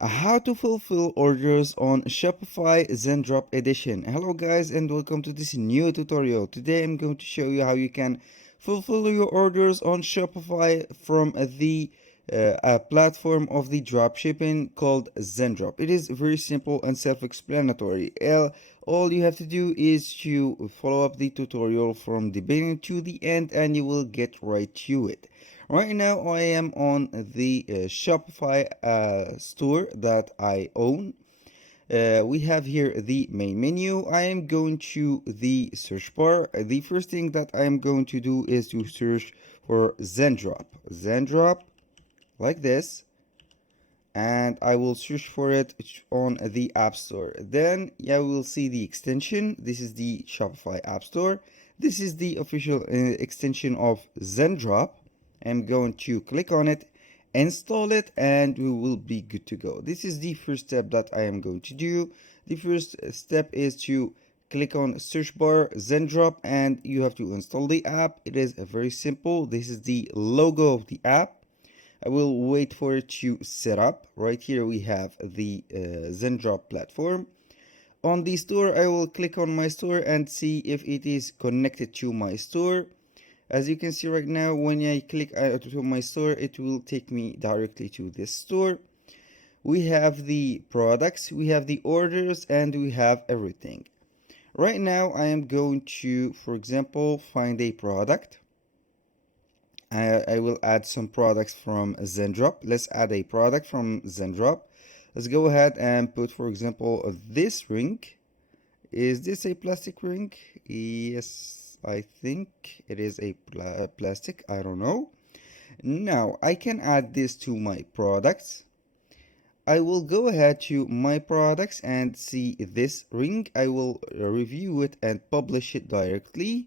How to fulfill orders on Shopify Zendrop edition. Hello guys and welcome to this new tutorial. Today I'm going to show you how you can fulfill your orders on Shopify from the platform of the dropshipping called Zendrop. It is very simple and self-explanatory. All you have to do is to follow up the tutorial from the beginning to the end and you will get right to it. Right now I am on the Shopify store that I own. We have here the main menu. I am going to the search bar. The first thing that I am going to do is to search for Zendrop. Zendrop, like this. And I will search for it on the App Store. Then yeah, we will see the extension. This is the Shopify App Store. This is the official extension of Zendrop. I'm going to click on it, install it, and we will be good to go. This is the first step that I am going to do. The first step is to click on search bar Zendrop and you have to install the app. It is very simple. This is the logo of the app. I will wait for it to set up. Right here we have the Zendrop platform. On the store, I will click on my store and see if it is connected to my store. As you can see right now, when I click to my store, it will take me directly to this store. We have the products, we have the orders, and we have everything. Right now, I am going to, for example, find a product. I will add some products from Zendrop. Let's add a product from Zendrop. Let's go ahead and put, for example, this ring. Is this a plastic ring? Yes, I think it is a plastic. I don't know. Now, I can add this to my products. I will go ahead to my products and see this ring. I will review it and publish it directly.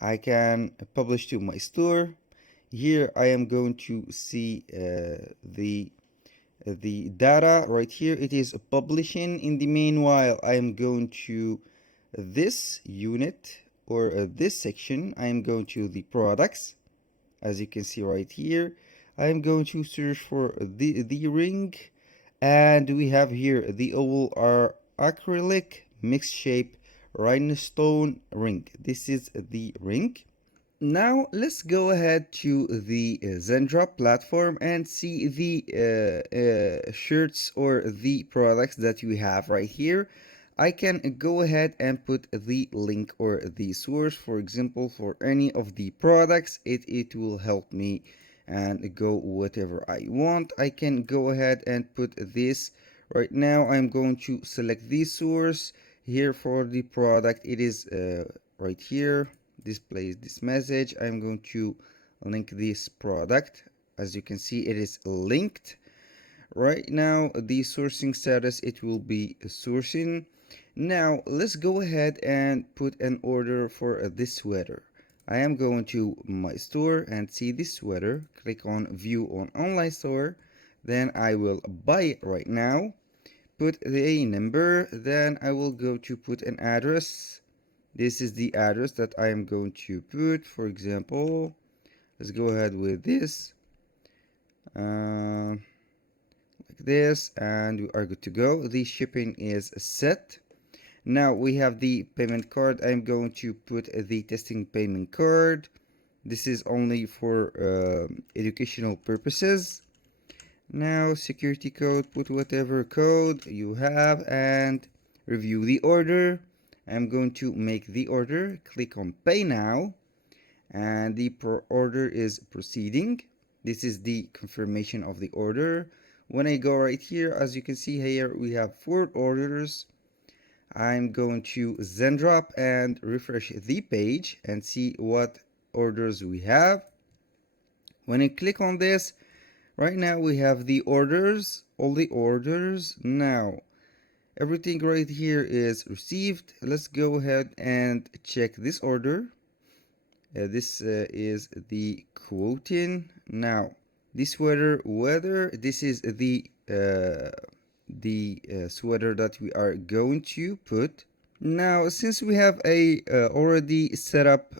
I can publish to my store. Here I am going to see the data right here. It is publishing. In the meanwhile, I am going to this unit or this section. I am going to the products. As you can see right here, I am going to search for the ring, and we have here the oval acrylic mixed shape rhinestone ring. This is the ring. Now let's go ahead to the Zendrop platform and see the shirts or the products that we have right here. I can go ahead and put the link or the source, for example, for any of the products. It will help me and go whatever I want. I can go ahead and put this. Right now I'm going to select the source here for the product. It is right here. Displays this message. I'm going to link this product. As you can see, it is linked. Right now the sourcing status, it will be sourcing. Now let's go ahead and put an order for this sweater. I am going to my store and see this sweater. Click on view on online store, then I will buy it right now. Put the number, then I will go to put an address. This is the address that I am going to put. For example, let's go ahead with this like this, and we are good to go. The shipping is set. Now we have the payment card. I'm going to put the testing payment card. This is only for educational purposes. Now security code, put whatever code you have and review the order. I'm going to make the order. Click on pay now, and the order is proceeding. This is the confirmation of the order. When I go right here, as you can see here, we have 4 orders. I'm going to Zendrop and refresh the page and see what orders we have. When I click on this, right now we have the orders, all the orders. Now everything right here is received. Let's go ahead and check this order. This is the quoting. Now this sweater, whether this is the sweater that we are going to put. Now since we have a already set up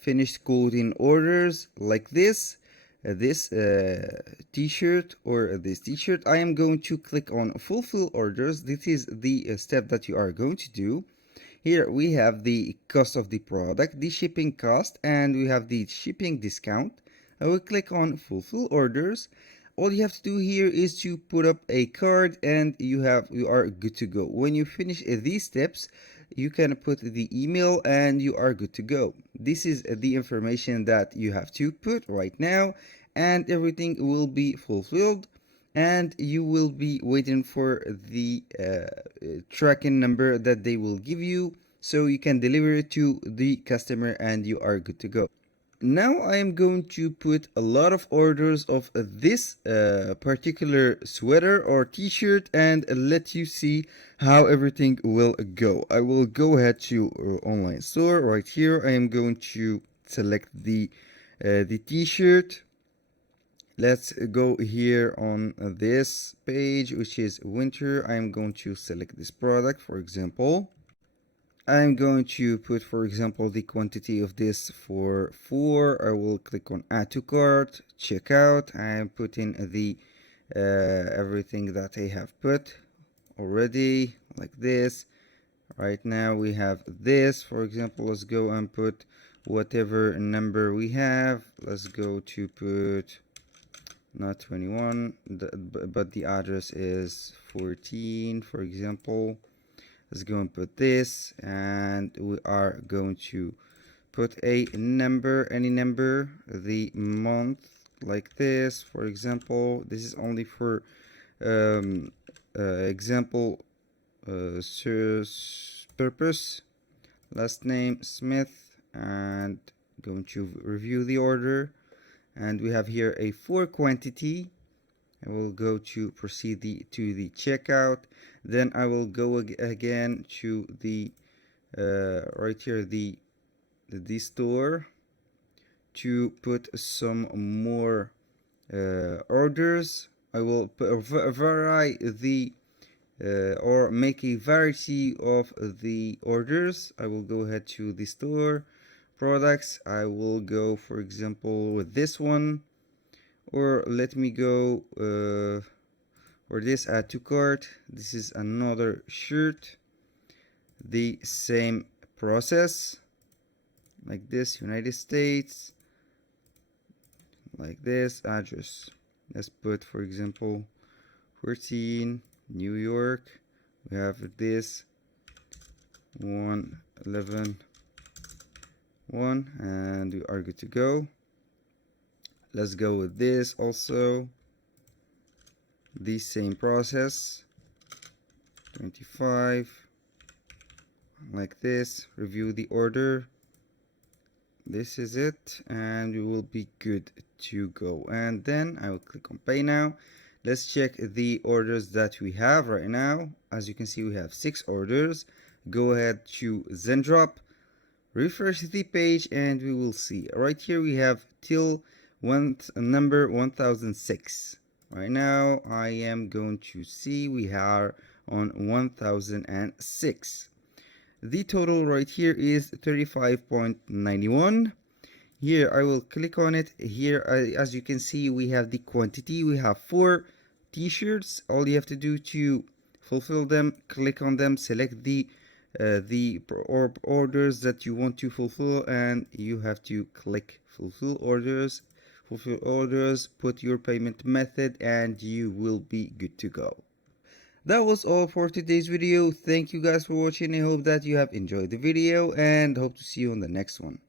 finished quoting orders like this, this t-shirt or this t-shirt, I am going to click on fulfill orders. This is the step that you are going to do. Here we have the cost of the product, the shipping cost, and we have the shipping discount. I will click on fulfill orders. All you have to do here is to put up a card and you are good to go. When you finish these steps, you can put the email and you are good to go. This is the information that you have to put right now, and everything will be fulfilled, and you will be waiting for the tracking number that they will give you so you can deliver it to the customer and you are good to go. Now I am going to put a lot of orders of this particular sweater or t-shirt and let you see how everything will go. I will go ahead to online store. Right here I am going to select the t-shirt. Let's go here on this page, which is winter. I am going to select this product, for example. I'm going to put, for example, the quantity of this for 4. I will click on add to cart, checkout. I am putting the everything that I have put already, like this. Right now we have this, for example. Let's go and put whatever number we have. Let's go to put not 21, but the address is 14, for example. Let's go and put this, and we are going to put a number, any number, the month, like this, for example. This is only for example purpose. Last name Smith, and going to review the order, and we have here a 4 quantity. I will go to proceed to the checkout. Then I will go again to the right here the store to put some more orders. I will vary the or make a variety of the orders. I will go ahead to the store products. I will go, for example, with this one, or let me go or this, add to cart. This is another shirt, the same process, like this, United States, like this, address. Let's put, for example, 14, New York. We have this 111 1, and we are good to go. Let's go with this also, the same process, 25, like this. Review the order. This is it, and we will be good to go. And then I will click on pay now. Let's check the orders that we have right now. As you can see, we have 6 orders. Go ahead to Zendrop, refresh the page, and we will see. Right here we have till number 1006. Right now I am going to see we are on 1006. The total right here is 35.91. Here I will click on it. Here as you can see, we have the quantity. We have 4 t-shirts. All you have to do to fulfill them, click on them, select the orders that you want to fulfill, and you have to click fulfill orders, put your payment method, and you will be good to go. That was all for today's video. Thank you guys for watching. I hope that you have enjoyed the video and hope to see you on the next one.